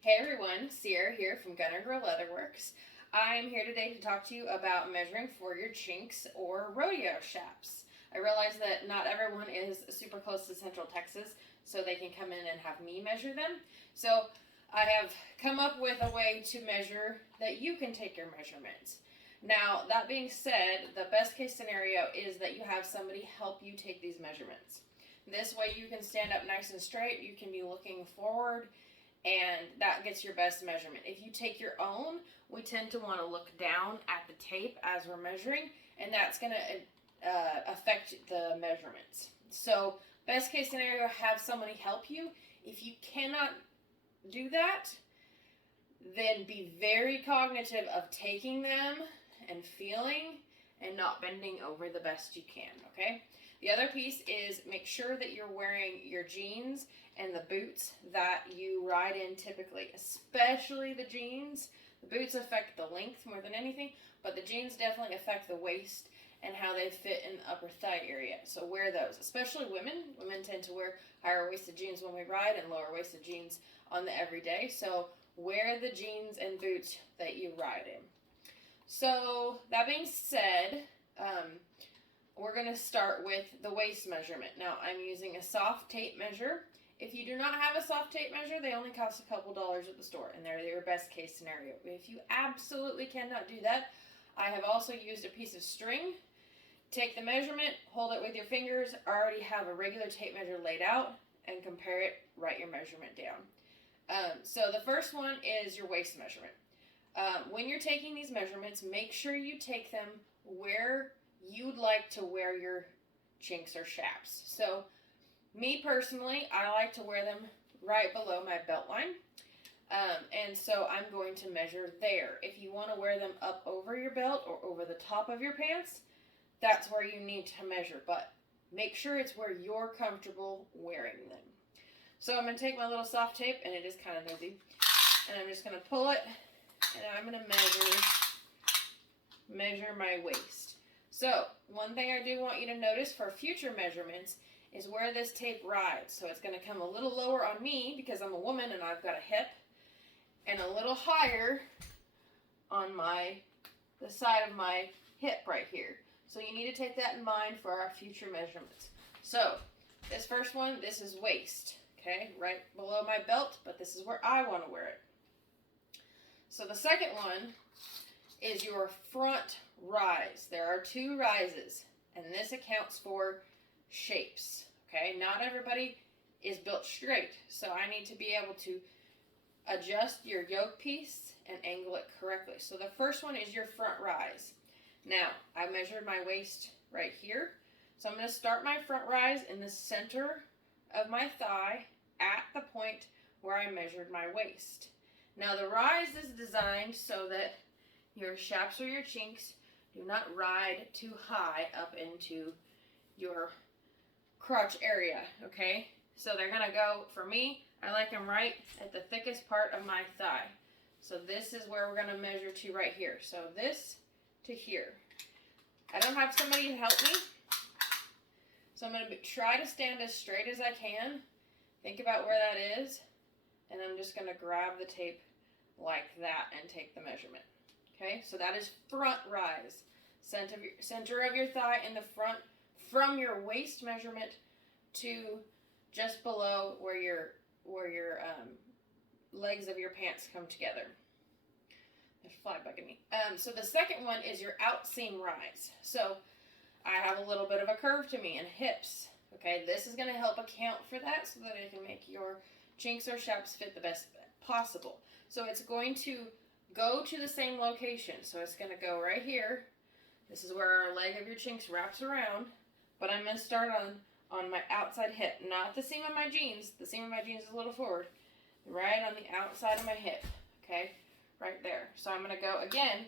Hey everyone, Sierra here from GunninGirl Leatherworks. I'm here today to talk to you about measuring for your chinques or rodeo chaps. I realize that not everyone is super close to Central Texas, so they can come in and have me measure them. So I have come up with a way to measure that you can take your measurements. Now, that being said, the best case scenario is that you have somebody help you take these measurements. This way you can stand up nice and straight, you can be looking forward, and that gets your best measurement. If you take your own, we tend to want to look down at the tape as we're measuring, and that's going to affect the measurements. So best case scenario, have somebody help you. If you cannot do that, then be very cognitive of taking them and feeling and not bending over the best you can, okay? The other piece is make sure that you're wearing your jeans and the boots that you ride in typically, especially the jeans. The boots affect the length more than anything, but the jeans definitely affect the waist and how they fit in the upper thigh area. So wear those, especially women. Women tend to wear higher waisted jeans when we ride and lower waisted jeans on the everyday. So wear the jeans and boots that you ride in. So that being said, we're going to start with the waist measurement. Now I'm using a soft tape measure. If you do not have a soft tape measure, they only cost a couple dollars at the store, and they're your best case scenario. If you absolutely cannot do that, I have also used a piece of string. Take the measurement, hold it with your fingers, already have a regular tape measure laid out, and compare it, write your measurement down. So the first one is your waist measurement. When you're taking these measurements, make sure you take them where you'd like to wear your chinques or chaps. So me personally, I like to wear them right below my belt line. And so I'm going to measure there. If you want to wear them up over your belt or over the top of your pants, that's where you need to measure. But make sure it's where you're comfortable wearing them. So I'm going to take my little soft tape, and it is kind of nosy, and I'm just going to pull it, and I'm going to measure my waist. So one thing I do want you to notice for future measurements is where this tape rides. So it's going to come a little lower on me because I'm a woman and I've got a hip, and a little higher on the side of my hip right here. So you need to take that in mind for our future measurements. So this first one, this is waist, okay, right below my belt, but this is where I want to wear it. So the second one is your front rise. There are two rises, and this accounts for shapes, okay? Not everybody is built straight, so I need to be able to adjust your yoke piece and angle it correctly. So the first one is your front rise. Now, I measured my waist right here, so I'm going to start my front rise in the center of my thigh at the point where I measured my waist. Now, the rise is designed so that your chaps or your chinques do not ride too high up into your crotch area, okay? So they're going to go, for me, I like them right at the thickest part of my thigh. So this is where we're going to measure to right here. So this to here. I don't have somebody to help me, so I'm going to try to stand as straight as I can. Think about where that is, and I'm just going to grab the tape like that and take the measurement. Okay, so that is front rise. Center of your thigh in the front, from your waist measurement to just below where your legs of your pants come together. There's a fly bugging me. So the second one is your outseam rise. So I have a little bit of a curve to me and hips. Okay, this is going to help account for that so that it can make your chinques or chaps fit the best possible. So it's going to go to the same location. So it's going to go right here. This is where our leg of your chinques wraps around. But I'm going to start on my outside hip, not the seam of my jeans. The seam of my jeans is a little forward. Right on the outside of my hip. Okay, right there. So I'm going to go again.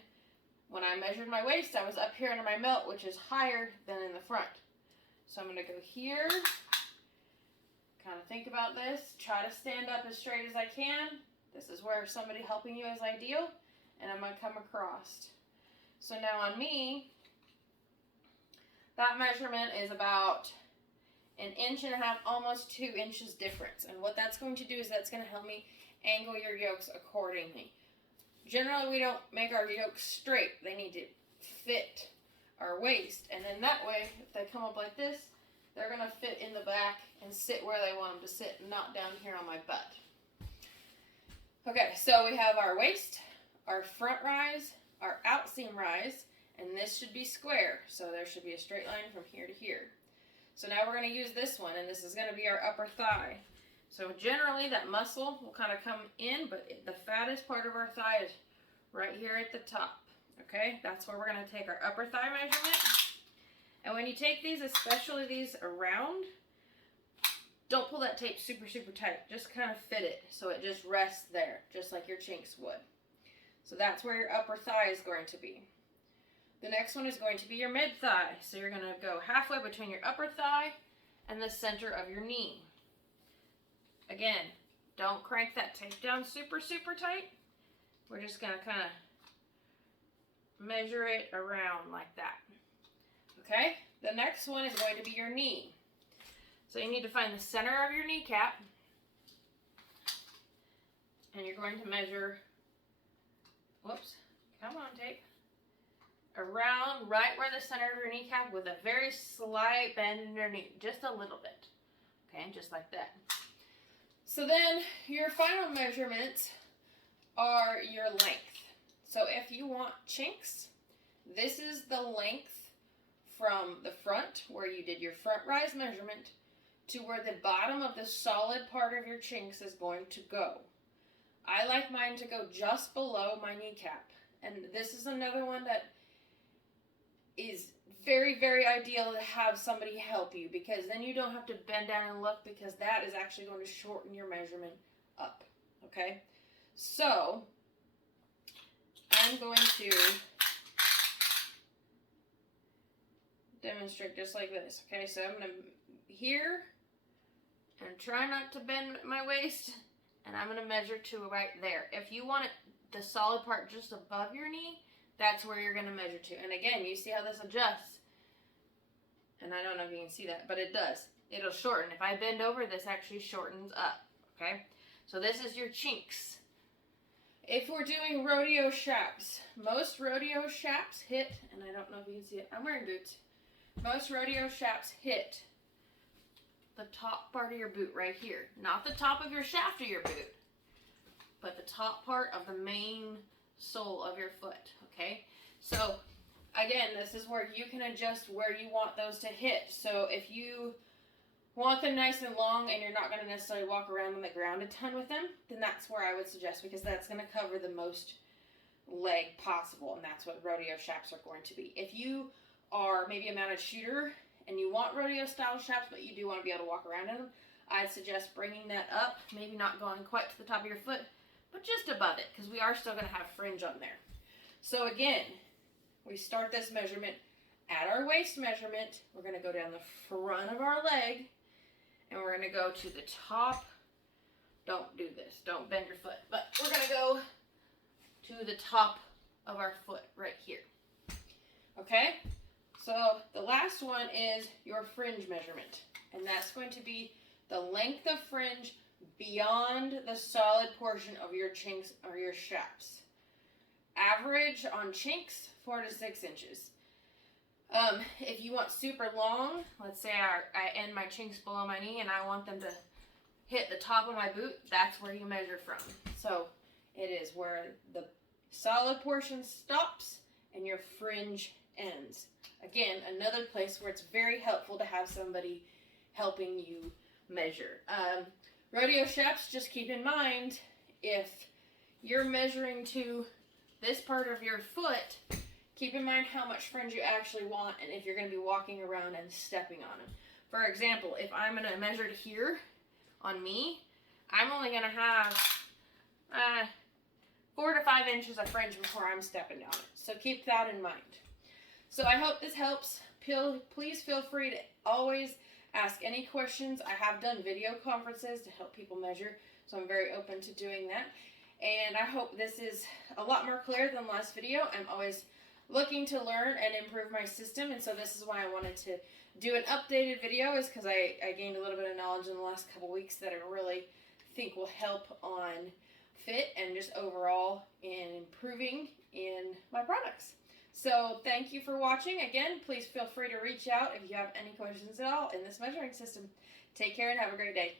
When I measured my waist, I was up here under my belt, which is higher than in the front. So I'm going to go here. Kind of think about this. Try to stand up as straight as I can. This is where somebody helping you is ideal. And I'm going to come across. So now on me, that measurement is about 1.5 inches, almost 2 inches difference. And what that's going to do is that's going to help me angle your yokes accordingly. Generally, we don't make our yokes straight. They need to fit our waist. And then that way, if they come up like this, they're going to fit in the back and sit where they want them to sit, not down here on my butt. Okay, so we have our waist, our front rise, our out seam rise, and this should be square. So there should be a straight line from here to here. So now we're going to use this one, and this is going to be our upper thigh. So generally that muscle will kind of come in, but the fattest part of our thigh is right here at the top. Okay, that's where we're going to take our upper thigh measurement. And when you take these, especially these around, don't pull that tape super, super tight. Just kind of fit it so it just rests there, just like your chinques would. So that's where your upper thigh is going to be. The next one is going to be your mid-thigh. So you're going to go halfway between your upper thigh and the center of your knee. Again, don't crank that tape down super, super tight. We're just going to kind of measure it around like that. Okay? The next one is going to be your knee. So you need to find the center of your kneecap. And you're going to measure, whoops, come on tape, around right where the center of your kneecap with a very slight bend in your knee, just a little bit. Okay, just like that. So then your final measurements are your length. So if you want chinques, this is the length from the front where you did your front rise measurement to where the bottom of the solid part of your chinques is going to go. I like mine to go just below my kneecap. And this is another one that is very, very ideal to have somebody help you, because then you don't have to bend down and look, because that is actually going to shorten your measurement up. Okay? So, I'm going to demonstrate just like this. Okay, so I'm going to here and try not to bend my waist, and I'm going to measure to right there. If you want it, the solid part just above your knee, that's where you're going to measure to. And again, you see how this adjusts. And I don't know if you can see that, but it does. It'll shorten. If I bend over, this actually shortens up. Okay? So this is your chinques. If we're doing rodeo chaps, most rodeo chaps hit, and I don't know if you can see it, I'm wearing boots. Most rodeo chaps hit the top part of your boot right here. Not the top of your shaft of your boot, but the top part of the main sole of your foot. Okay? So, again, this is where you can adjust where you want those to hit. So if you want them nice and long and you're not going to necessarily walk around on the ground a ton with them, then that's where I would suggest, because that's going to cover the most leg possible, and that's what rodeo chaps are going to be. If you are maybe a mounted shooter and you want rodeo style chaps, but you do want to be able to walk around in them, I'd suggest bringing that up, maybe not going quite to the top of your foot, but just above it, because we are still going to have fringe on there. So again, we start this measurement at our waist measurement. We're going to go down the front of our leg, and we're going to go to the top. Don't do this. Don't bend your foot. But we're going to go to the top of our foot right here. Okay? So the last one is your fringe measurement. And that's going to be the length of fringe beyond the solid portion of your chinques or your chaps. Average on chinques, 4 to 6 inches. If you want super long, let's say I end my chinques below my knee and I want them to hit the top of my boot, that's where you measure from. So it is where the solid portion stops and your fringe ends. Again, another place where it's very helpful to have somebody helping you measure. Rodeo chaps, just keep in mind, if you're measuring to this part of your foot, keep in mind how much fringe you actually want and if you're going to be walking around and stepping on them. For example, if I'm going to measure to here on me, I'm only going to have 4 to 5 inches of fringe before I'm stepping on it. So keep that in mind. So I hope this helps. Please feel free to always ask any questions. I have done video conferences to help people measure, so I'm very open to doing that. And I hope this is a lot more clear than last video. I'm always looking to learn and improve my system, and so this is why I wanted to do an updated video, is because I gained a little bit of knowledge in the last couple weeks that I really think will help on fit and just overall in improving in my products. So thank you for watching. Again, please feel free to reach out if you have any questions at all in this measuring system. Take care and have a great day.